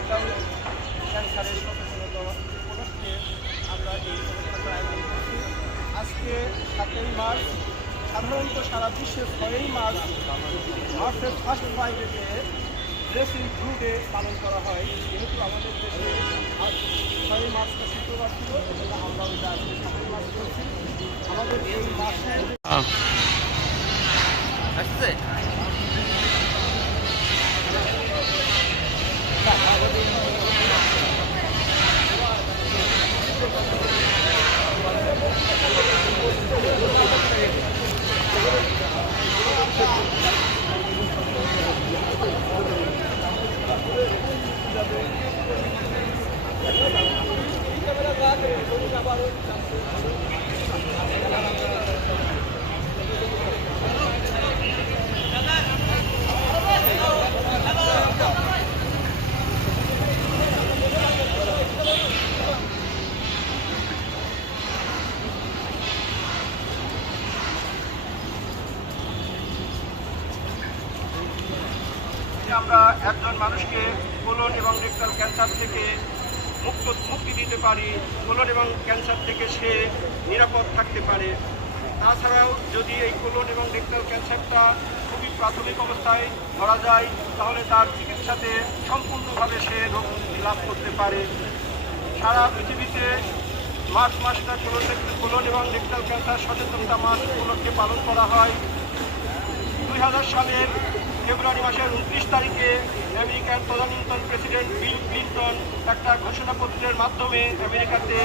Rectal ক্যান্সারের সচেতনতা উপলক্ষে আমরা এই অনুষ্ঠানটা আয়োজন করছি। আজকে 7ই মার্চ, সাধারণত সারা বিশ্বে 6ই মার্চ মার্চের ফার্স্ট ফ্রাইডেতে ড্রেসিং ব্লু ডে পালন করা হয়। যেহেতু আমাদের দেশে আজ 6ই মার্চটা শুক্রবার ছিল, এজন্য আমরা ওইটা আজকে 7ই মার্চ করছি। আমাদের এই মাসে আসছে আমরা একজন মানুষকে কোলন এবং রেকটাল ক্যান্সার থেকে মুক্তি দিতে পারি, কোলন এবং ক্যান্সার থেকে সে নিরাপদ থাকতে পারে। তাছাড়াও যদি এই কোলন এবং রেকটাল ক্যান্সারটা খুবই প্রাথমিক অবস্থায় ধরা যায়, তাহলে তার চিকিৎসাতে সম্পূর্ণভাবে সে রোগ লাভ করতে পারে। সারা পৃথিবীতে মার্চ মাসটা কোলন এবং রেকটাল ক্যান্সার সচেতনতা মাস উপলক্ষে পালন করা হয়। 2000 সালের ফেব্রুয়ারি মাসের 29 তারিখে আমেরিকার তদানীন্তন প্রেসিডেন্ট বিল ক্লিন্টন একটা ঘোষণাপত্রের মাধ্যমে আমেরিকাতে